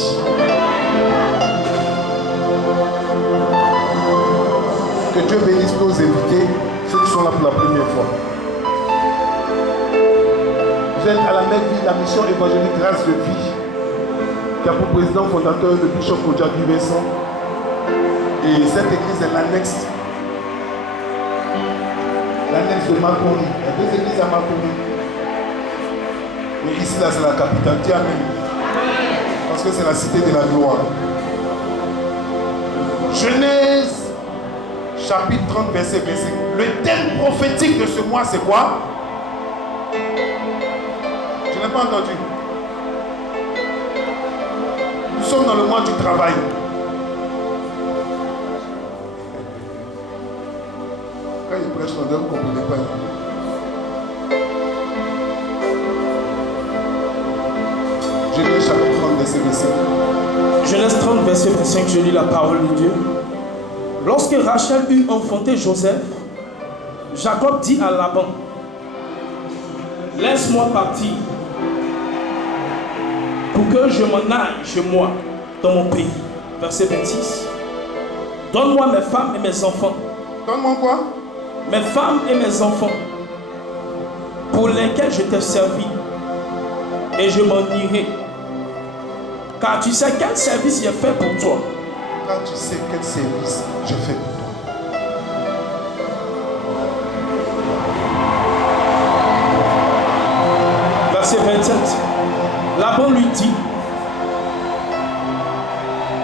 vie. Que Dieu bénisse nos invités, ceux qui sont là pour la première fois. Vous êtes à la Mecque, la mission évangélique Grâce de Vie, qui a pour président fondateur le bishop Kodjabi Vincent. Et cette église est l'annexe de Makoni. Il y a deux églises à Makoni. Mais ici, là, c'est la capitale. Dis Amen. Parce que c'est la cité de la gloire. Genèse, chapitre 30, verset 25. Le thème prophétique de ce mois, c'est quoi? Je n'ai pas entendu. Nous sommes dans le mois du travail. Quand il prêche, vous ne comprenez pas. Genèse chapitre 30, verset 25. Genèse 30, verset 25, je lis la parole de Dieu. Lorsque Rachel eut enfanté Joseph, Jacob dit à Laban, laisse-moi partir pour que je m'en aille chez moi dans mon pays. Verset 26. Donne-moi mes femmes et mes enfants. Donne-moi quoi? Mes femmes et mes enfants pour lesquels je t'ai servi, et je m'en irai. Car tu sais quel service j'ai fait pour toi. Car tu sais quel service j'ai fait pour toi. Verset 27. Laban lui dit,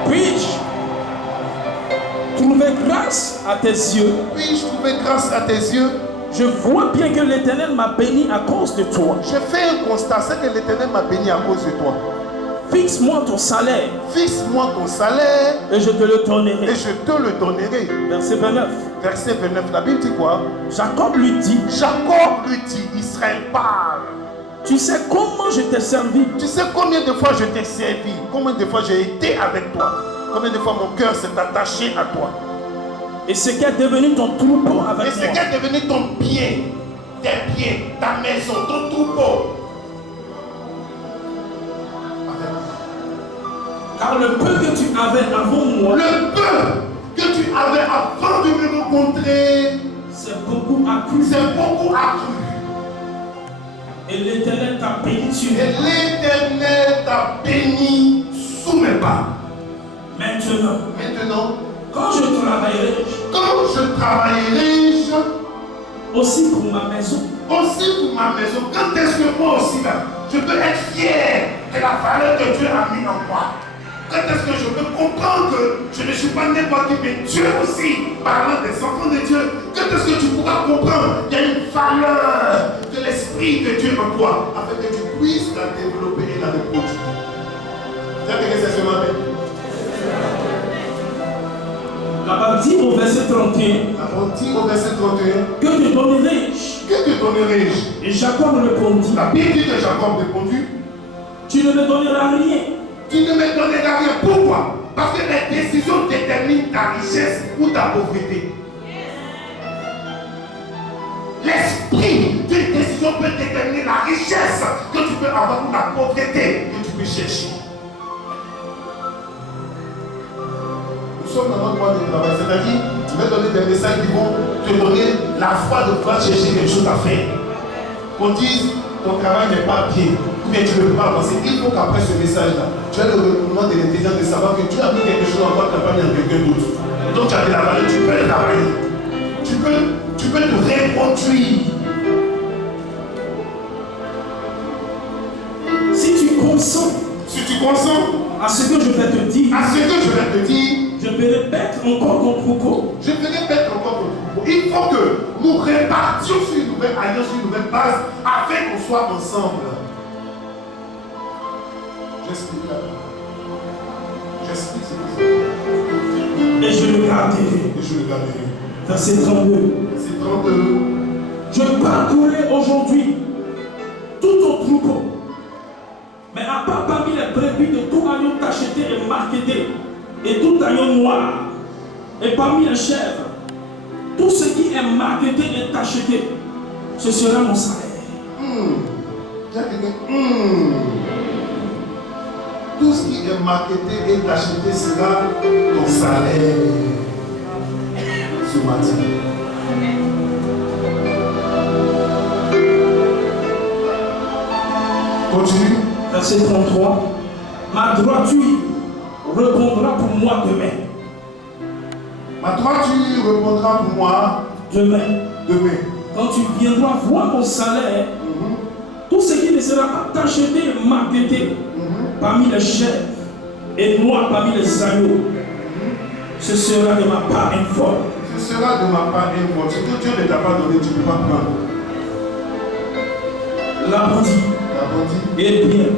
puis-je trouver grâce à tes yeux? Puis-je trouver grâce à tes yeux? Je vois bien que l'Éternel m'a béni à cause de toi. Je fais un constat, c'est que l'Éternel m'a béni à cause de toi. Fixe-moi ton salaire. Fixe-moi ton salaire. Et je te le donnerai. Et je te le donnerai. Verset 29. Verset 29, la Bible dit quoi? Jacob lui dit, Israël parle. Tu sais comment je t'ai servi? Tu sais combien de fois je t'ai servi? Combien de fois j'ai été avec toi? Combien de fois mon cœur s'est attaché à toi? Et ce qui est devenu ton troupeau avec moi. Et ce qui est devenu ton bien, tes biens, ta maison, ton troupeau. Car le peu que tu avais avant moi, le peu que tu avais avant de me rencontrer, c'est beaucoup accru. C'est beaucoup accru. Et l'Éternel t'a béni sur mes pas. Et l'Éternel t'a béni sous mes pas. Maintenant, quand je travaillerai, aussi pour ma maison, quand est-ce que moi aussi là, je peux être fier de la valeur que Dieu a mis en moi? Quand est-ce que je peux comprendre que je ne suis pas n'importe qui, mais Dieu aussi, parlant des enfants de Dieu, quand est-ce que tu pourras comprendre qu'il y a une valeur de l'esprit de Dieu en toi, afin que tu puisses la développer et la reproduire? C'est ce matin. La Bible dit au verset 31. Que te donnerai-je? Et Jacob répondit. La Bible dit que Jacob répondit. Tu ne me donneras rien. Tu ne me donneras rien. Pourquoi? Parce que les décisions déterminent ta richesse ou ta pauvreté. L'esprit d'une décision peut déterminer la richesse que tu peux avoir ou la pauvreté que tu peux chercher. Nous sommes dans notre mois de travail, c'est-à-dire tu vas donner des messages qui vont te donner la foi de pouvoir chercher quelque chose à faire. Qu'on dise ton travail n'est pas bien, mais tu ne peux pas avancer. Il faut qu'après ce message-là, tu as le recouvrement de l'intelligence de savoir que tu as mis quelque chose en toi qui n'a pas mis en quelqu'un d'autre. Et donc tu as de la valeur, tu peux travailler. Tu peux te reproduire. Si tu consens à ce que je vais te dire, je vais répéter encore ton troupeau. Il faut que nous répartions sur une nouvelle alliance, sur une nouvelle base, afin qu'on soit ensemble. J'explique là. Et je le garderai. Verset 32. Je parcourrai aujourd'hui tout ton troupeau. Mais à part parmi les brebis de tout agneau tacheté et marqueté, et tout agneau noir, et parmi les chèvres, tout ce qui est marqueté et tacheté, ce sera mon salaire. Tout ce qui est marketé et acheté sera ton salaire ce matin. Continue. Verset 33. Ma droiture répondra pour moi demain. Ma droiture répondra pour moi demain. Quand tu viendras voir mon salaire, tout ce qui ne sera pas acheté et marketé parmi les chefs et moi parmi les agneaux, ce sera de ma part une fois. Ce sera de ma part une fois. Ce que Dieu ne t'a pas donné, tu ne peux pas prendre. L'abondit est bien.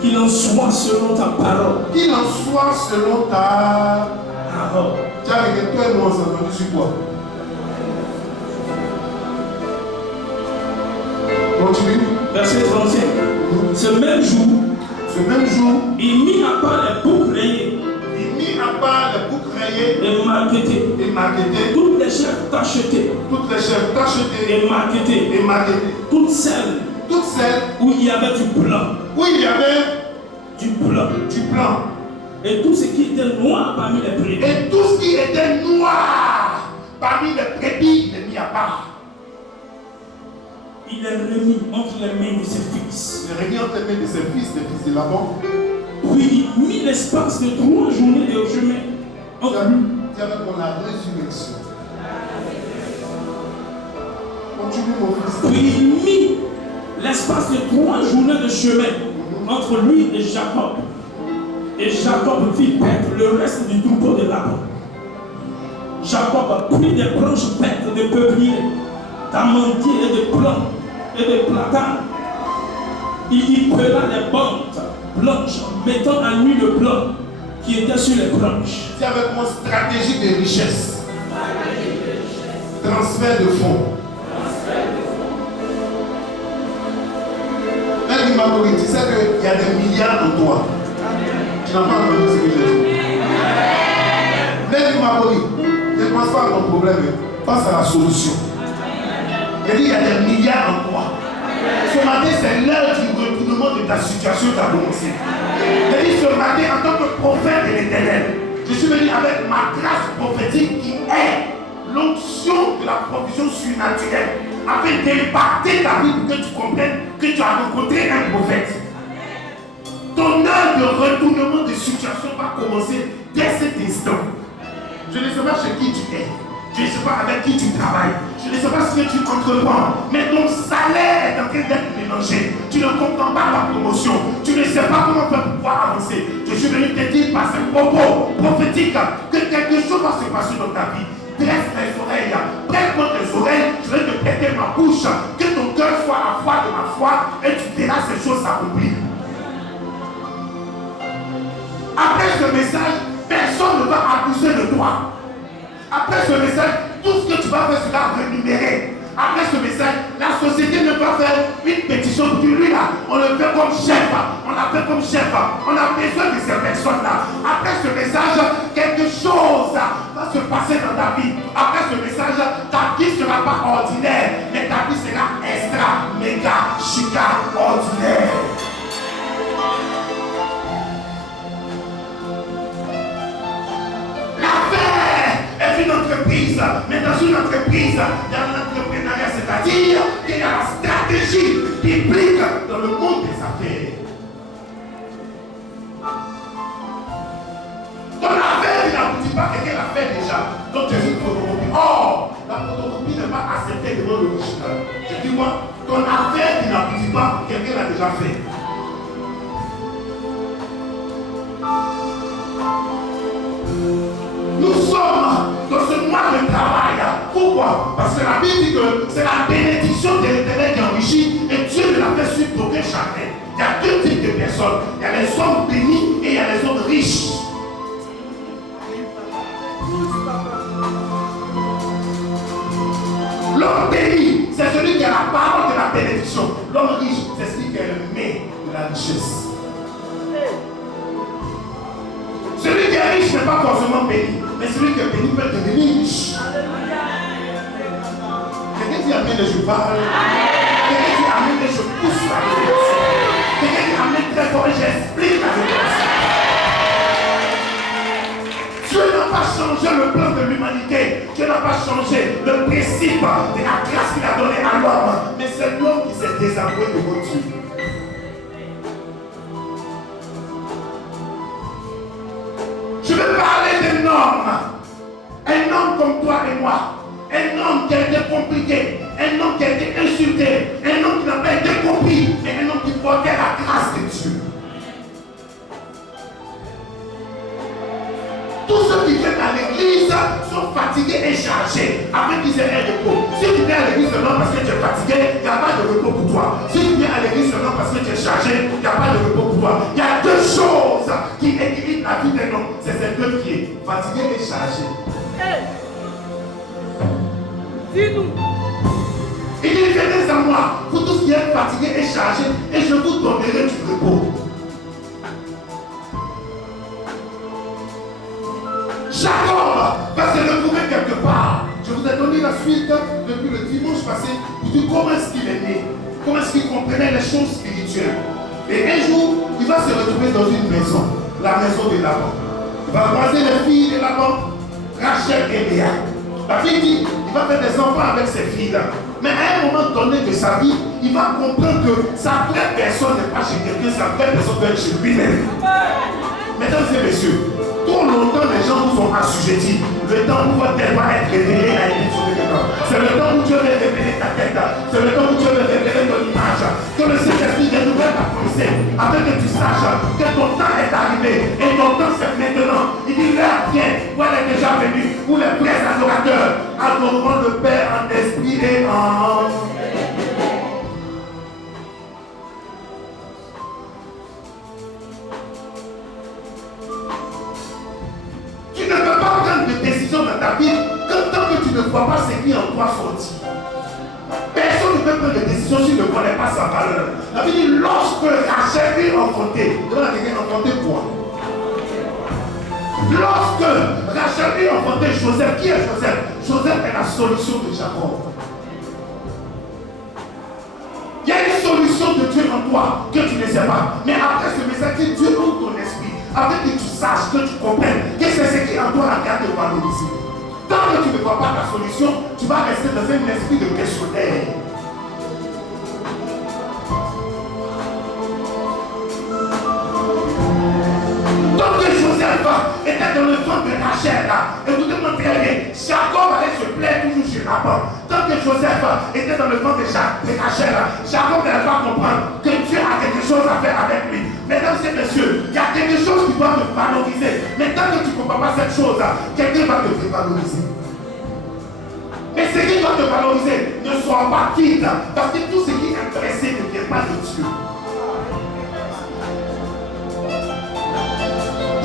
Qu'il en soit selon ta parole. Qu'il en soit selon ta parole. Tiens, avec toi et moi, on s'est entendu sur quoi? Continue. Verset 35. Ce même jour, il mit à part les boucs rayés. Et marketés. Toutes les chefs t'achetaient. Et marketés. Toutes celles où il y avait du blanc. Du blanc. Et tout ce qui était noir parmi les brebis. Il est mis à part. Il est remis entre les mains de ses fils. Les fils de Laban. Puis il mit l'espace de 3 journées de chemin entre lui. C'est avec la résurrection. Continue mon fils. Puis il mit l'espace de 3 journées de chemin entre lui et Jacob. Et Jacob fit perdre le reste du troupeau de Laban. Jacob prit des branches vertes de peuplier, d'amandier et de plomb et de platane. Il y pela les bandes blanches, mettant à nu le blanc qui était sur les branches. C'est avec mon stratégie de richesse. Transfert de fonds. Même Imamori, tu sais qu'il y a des milliards en toi. Tu n'as pas entendu ce que je dis. Même Imamori, ne pense pas à ton problème, pense à la solution. Il dit il y a des milliards en toi. Ce matin, c'est l'heure du retournement de ta situation qui a commencé. Il dit ce matin, en tant que prophète de l'Éternel, je suis venu avec ma grâce prophétique qui est l'onction de la provision surnaturelle, afin d'impacter ta vie pour que tu comprennes que tu as rencontré un prophète. Ton heure de retournement de situation va commencer dès cet instant. Je ne sais pas chez qui tu es. Je ne sais pas avec qui tu travailles. Je ne sais pas ce que tu entreprends. Mais ton salaire est en train d'être mélangé. Tu ne comprends pas ta promotion. Tu ne sais pas comment faire pour pouvoir avancer. Je suis venu te dire par ce propos prophétique que quelque chose va se passer dans ta vie. Dresse les oreilles. Prête-moi tes oreilles. Je vais te prêter ma bouche. Que ton cœur soit à la foi de ma foi. Et tu verras ces choses s'accomplir. Après ce message, personne ne va accuser de toi. Après ce message, tout ce que tu vas faire sera rémunéré. Après ce message, la société ne va faire une pétition pour lui là. On le fait comme chef. On l'a fait comme chef. On a besoin de ces personnes-là. Après ce message, quelque chose va se passer dans ta vie. Après ce message, ta vie ne sera pas ordinaire, mais ta vie sera extra, méga, chica, ordinaire. Une entreprise, mais dans une entreprise, dans l'entrepreneuriat, c'est-à-dire qu'il y a la stratégie biblique dans le monde des affaires. Ton affaire, il n'aboutit pas, quelqu'un l'a fait déjà. Donc tu es une photocopie. Or, la photocopie n'est pas acceptée devant l'original. Je dis moi, ton affaire, il n'aboutit pas, quelqu'un l'a déjà fait. Nous sommes dans ce mois de travail. Pourquoi? Parce que la Bible dit que c'est la bénédiction de l'Éternel qui enrichit et Dieu ne la fait suivre d'aucun chagrin. Il y a deux types de personnes. Il y a les hommes bénis et il y a les hommes riches. L'homme béni, c'est celui qui a la parole de la bénédiction. L'homme riche, c'est celui qui a le mets de la richesse. Celui qui est riche n'est pas forcément béni, mais celui qui est béni peut devenir riche. Quelqu'un dit amen et je parle. Quelqu'un dit amen et je pousse la bénédiction. Quelqu'un dit amen très fort et j'explique la réponse. Dieu n'a pas changé le plan de l'humanité. Dieu n'a pas changé le principe de la grâce qu'il a donné à l'homme. Mais c'est l'homme qui s'est désavoué devant Dieu. Je veux parler d'un homme. Un homme comme toi et moi. Un homme qui a été compliqué. Un homme qui a été insulté. Un homme qui n'a pas été compris. Mais un homme qui portait la grâce de Dieu. Tous ceux qui viennent à l'église sont fatigués et chargés afin qu'ils aient un repos. Si tu viens à l'église seulement parce que tu es fatigué, il n'y a pas de repos pour toi. Si tu viens à l'église seulement parce que tu es chargé, il n'y a pas de repos pour toi. Il y a deux choses qui équilibrent la vie d'un homme. C'est ces deux pieds, fatigué et chargé. Dis-nous. Il dit, venez à moi, vous tous qui êtes fatigués et chargés, et je vous donnerai du repos. Jacob va se retrouver quelque part. Je vous ai donné la suite depuis le dimanche passé pour dire comment est-ce qu'il est né, comment est-ce qu'il comprenait les choses spirituelles. Et un jour, il va se retrouver dans une maison, la maison de Laban. Il va croiser les filles de Laban, Rachel et Léa. La Bible dit, il va faire des enfants avec ces filles-là. Mais à un moment donné de sa vie, il va comprendre que sa vraie personne n'est pas chez quelqu'un, sa vraie personne doit être chez lui-même. Mesdames et messieurs, trop longtemps les gens vous sont assujettis. Le temps où votre tête va être révélée à une chose de quelqu'un. C'est le temps où Dieu va révéler ta tête. C'est le temps où Dieu va révéler ton image. Que le Saint-Esprit renouvelle ta pensée afin que tu saches que ton temps est arrivé et ton temps c'est maintenant. Il dit l'heure vient où elle est déjà venue, où les vrais adorateurs adoreront le Père en esprit et en... Tu ne peux pas prendre de décision dans ta vie tant que tu ne vois pas ce qui est en toi sortir. Personne ne peut prendre de décision s'il ne connaît pas sa valeur. La Bible dit lorsque Rachel est enfantée, demande à quelqu'un enfantée quoi? Lorsque Rachel est enfantée, Joseph, qui est Joseph? Joseph est la solution de Jacob. Il y a une solution de Dieu en toi que tu ne sais pas. Mais après ce message, Dieu ouvre ton esprit afin que tu saches, que tu comprennes que c'est ce qui en toi la garde de valoriser. Tant que tu ne vois pas ta solution, tu vas rester dans un esprit de questionnaire. Donc Joseph était dans le ventre de Rachel, écoutez-moi très bien, Jacob allait se plaire toujours chez Laban. Tant que Joseph était dans le ventre de Rachel, Jacob n'allait pas comprendre que Dieu a quelque chose à faire avec lui. Mesdames et messieurs, il y a quelque chose qui doit te valoriser. Mais tant que tu ne comprends pas cette chose, quelqu'un va te dévaloriser. Mais ce qui doit te valoriser, ne sois pas vide, parce que tout ce qui est pressé ne vient pas de Dieu.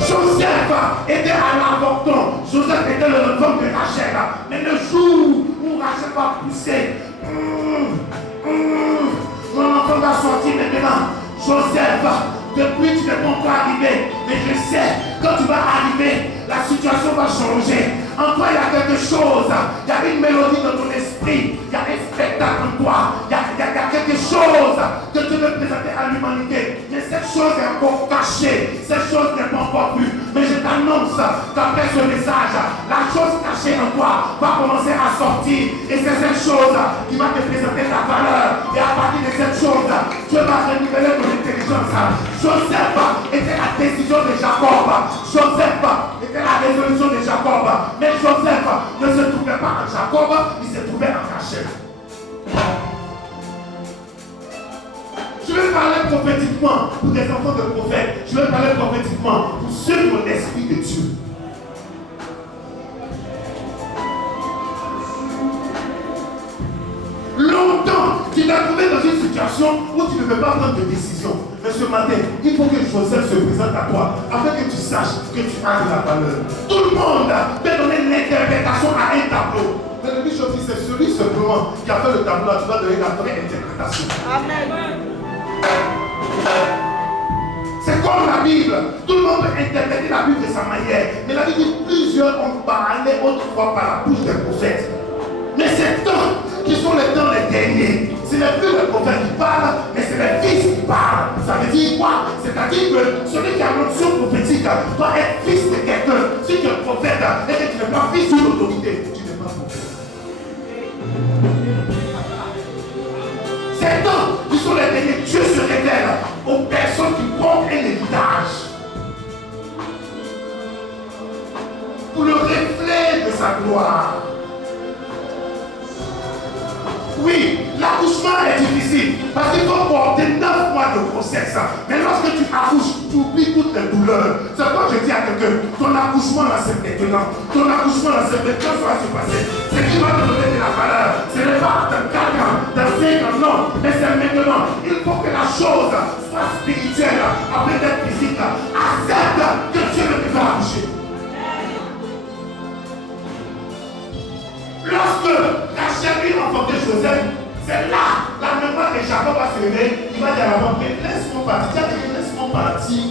Joseph était à l'avorton. Joseph était le ventre de Rachel. Mais le jour où Rachel va pousser, mon enfant va sortir maintenant. Joseph, depuis tu n'es pas encore arrivé. Mais je sais, quand tu vas arriver, la situation va changer. En toi, il y a quelque chose. Il y a une mélodie dans ton esprit. Il y a un spectacle en toi. Il y a quelque chose que tu veux présenter à l'humanité. Mais cette chose est encore cachée. Cette chose n'est pas encore vue. Mais je t'annonce qu'après ce message, la chose cachée en toi va commencer à sortir. Et c'est cette chose qui va te présenter ta valeur. Et à partir de cette chose, Dieu va renouveler ton intelligence. Joseph était la décision de Jacob. Joseph était la résolution de Jacob. Mais Joseph ne se trouvait pas en Jacob, il se trouvait en Rachel. Je vais parler prophétiquement pour des enfants de prophètes. Je vais parler prophétiquement pour ceux qui ont l'esprit de Dieu. Longtemps, tu t'es trouvé dans une situation où tu ne peux pas prendre de décision. Mais ce matin, il faut que Joseph se présente à toi afin que tu saches que tu as de la valeur. Tout le monde peut donner l'interprétation à un tableau. Mais le bishop dit c'est celui simplement qui a fait le tableau, tu vas donner la vraie interprétation. Amen. C'est comme la Bible. Tout le monde peut interpréter la Bible de sa manière. Mais la Bible dit plusieurs ont parlé autrefois par la bouche des prophètes. Mais ces temps qui sont les temps les derniers, Ce n'est plus le prophète qui parle, mais c'est le fils qui parle. Ça veut dire quoi? C'est-à-dire que celui qui a l'onction prophétique doit être fils de quelqu'un. Si tu es prophète et que tu n'es pas fils d'une autorité, tu n'es pas prophète. C'est donc qui sont les derniers. Dieu se révèle aux personnes qui portent un héritage. Pour le reflet de sa gloire. Oui, l'accouchement est difficile parce qu'il faut porter 9 mois de grossesse. Mais lorsque tu accouches, tu oublies toutes les douleurs. C'est pourquoi je dis à quelqu'un, ton accouchement là c'est maintenant. Ton accouchement là c'est maintenant, ça va se passer. C'est qui va te donner de la valeur. Ce n'est pas dans 4 ans, dans 5 ans, non. Mais c'est maintenant. Il faut que la chose soit spirituelle, après d'être physique. Accepte que Dieu ne peut pas accoucher. Lorsque Rachel lui enfantait Joseph, c'est là la mémoire de Jacob va se réveiller. Il va dire à la maman, mais laisse-moi partir. Laisse-moi partir.